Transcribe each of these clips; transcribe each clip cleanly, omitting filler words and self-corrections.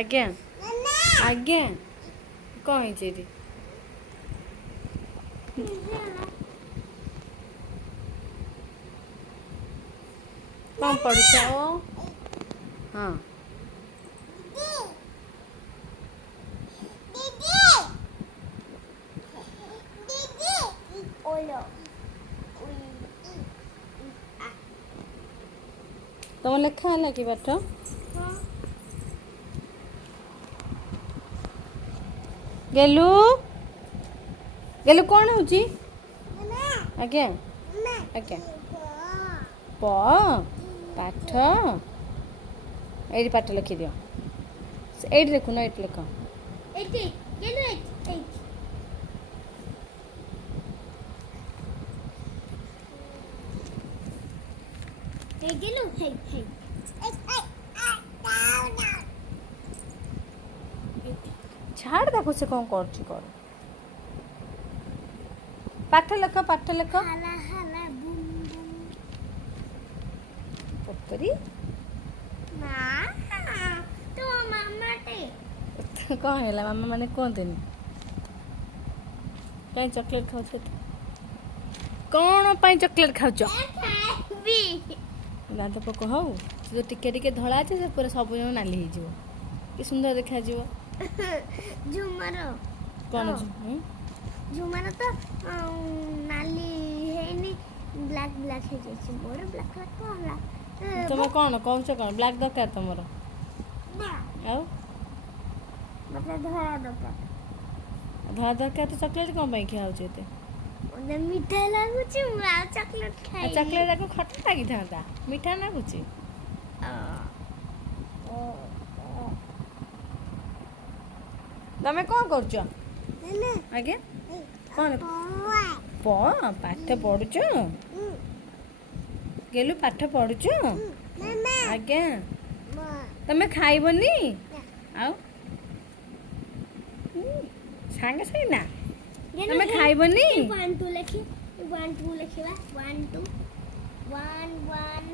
ଆଜ୍ଞା ଆଜ୍ଞା କ'ଣ ହେଇଛି ଏଠି? କ'ଣ ପଢ଼ୁଛ? ହଁ ତମ ଲେଖା ହେଲା କି ପାଠ? ଗେଲୁ ଗେଲୁ କ'ଣ ହେଉଛି? ଆଜ୍ଞା ଆଜ୍ଞା ପାଠ ଏଇଠି ପାଠ ଲେଖିଦିଅ। ଏଇଠି ଲେଖୁନ, ଏଇଠି ଲେଖ। ଛାଡ଼ ତାକୁ, ସେ କ'ଣ କରୁଛି କର। ପାଠ ଲେଖ, ପାଠ ଲେଖ। ପୋତରି କ'ଣ ହେଲା? ମାମା ମାନେ କୁହନ୍ତିନି? କାହିଁ ଚକୋଲେଟ୍ ଖାଉଛ? କ'ଣ ପାଇଁ ଚକୋଲେଟ୍ ଖାଉଛ? ଦାନ୍ତ ପୋକ ହଉ, ସେ ଯେଉଁ ଟିକେ ଟିକେ ଧଳା ଅଛି ସେ ପୁରା ସବୁ ଜଣ ନାଲି ହେଇଯିବ, କି ସୁନ୍ଦର ଦେଖାଯିବ। କ'ଣ ଝୁମାର ତ ନାଲି ହେଇନି, ବ୍ଲାକ୍ ବ୍ଲାକ୍ ହେଇଯାଇଛି। ମୋର ବ୍ଲାକ୍ ବ୍ଲାକ୍ ହେଲା। ତମେ କ'ଣ କହୁଛ? କ'ଣ ବ୍ଲାକ୍ ଦରକାର ତମର? ଆଉ ମତେ ଧଳା ଦରକାର। ଧଳା ଦରକାର ତ ଚକୋଲେଟ୍ କ'ଣ ପାଇଁ ଖିଆ ହେଉଛି ଏତେ? ମତେ ମିଠା ଲାଗୁଛି, ମୁଁ ଆଉ ଚକୋଲେଟ୍ ଖାଇ। ଚକୋଲେଟ୍ ଯାକ ଖଟା ଲାଗିଥାନ୍ତା, ମିଠା ଲାଗୁଛି। ତମେ କ'ଣ କରୁଛ? ଆଜ୍ଞା କ'ଣ ପାଠ ପଢ଼ୁଛ? ଗେଲୁ ପାଠ ପଢ଼ୁଛ? ଆଜ୍ଞା ତମେ ଖାଇବନି? ଆଉ ସାଙ୍ଗେ ସାଙ୍ଗେ ନା, ତମେ ଖାଇବନି? 1 2 ଲେଖି, 1 2 ଲେଖିବା। 1 2 1 1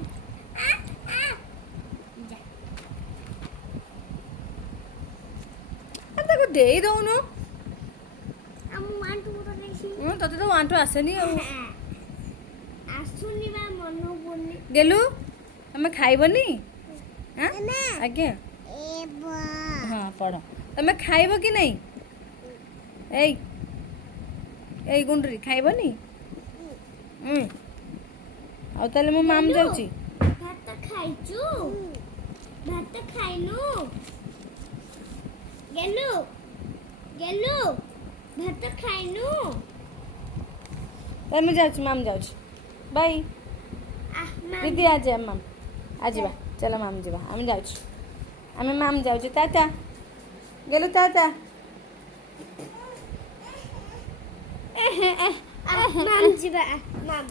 ତାକୁ ଦେଇ ଦଉନୁ। ମୁଁ 1 2 ତ ଲେଖି। ତତେ ତ 1 2 ଆସେନି ଆଉ। ଆସୁନି ବା, ମନ ପଡୁନି। ଗେଲୁ ତମେ ଖାଇବନି? ଆଜ୍ଞା ହଁ ପଢ଼। ତମେ ଖାଇବ କି ନାହିଁ? ଏଇ ଗୁଣ୍ଡୁରି ଖାଇବନି? ଆଉ ତାହେଲେ ମୋ ମାମୁଁ ଯାଉଛି। ଭାତ ଖାଇଛୁ? ଭାତ ଖାଇନୁ? ଗେଲୁ ଗେଲୁ ଭାତ ଖାଇନୁ? ତାହେଲେ ମୁଁ ଯାଉଛି, ମାମୁଁ ଯାଉଛି। ବାଇ ଦିଦି ଆଜି ମାମ ଯିବା, ଚାଲ ମାମୁଁ ଯିବା। ଆମେ ଯାଉଛୁ, ଆମେ ମାମୁଁ ଯାଉଛୁ। ଟାଟା ଗେଲୁ, ଟାଟା। ମାମ ଯିବା। ମାମ